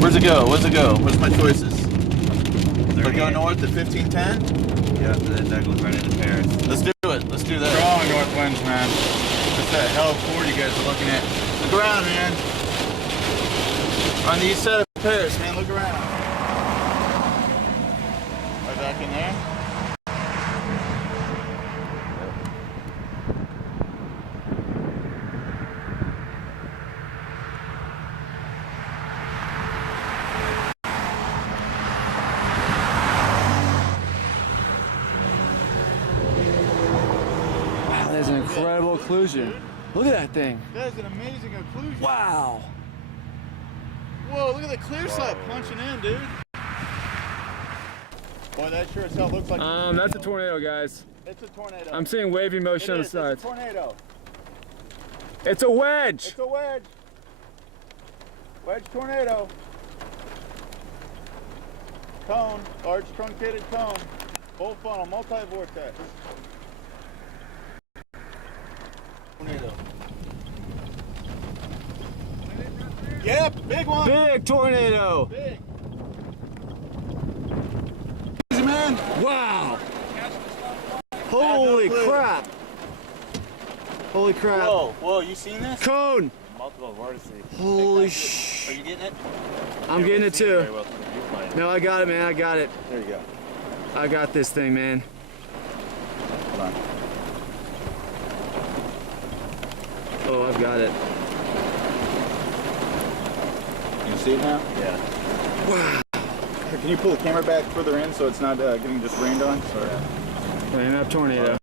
Where's it go? Where's it go? Where's my choices? Does it go north to 1510? Yeah, then that goes right into Paris. Let's do it. Let's do that. Strong north winds, man. That's that hell of Ford you guys are looking at. Look around, man. On the east side of Paris, man. Look around. Right back in there. Wow, that's an incredible occlusion. Look at that thing. That is an amazing occlusion. Wow. Whoa, look at the clear side punching in, dude. Boy, that sure as hell looks like That's a tornado, guys. it's a tornado. I'm seeing wavy motion on the It's sides. a tornado. It's a wedge. It's a wedge. Wedge tornado. Cone, large truncated cone. Full funnel, multi-vortex. Tornado. Yep, big one. Big tornado. Big. Easy, man. Wow. Holy crap. Holy crap. Whoa, whoa, you seen this? Cone. Multiple vortices. Holy Are sh. you getting it? I'm getting it too. Very well from the viewfinder. No, I got it, man. I got it. There you go. I got this thing, man. Hold on. Oh, I've got it. You see it now? Yeah. Wow. Can you pull the camera back further in so it's not getting just rained on? Sorry. Rain up tornado.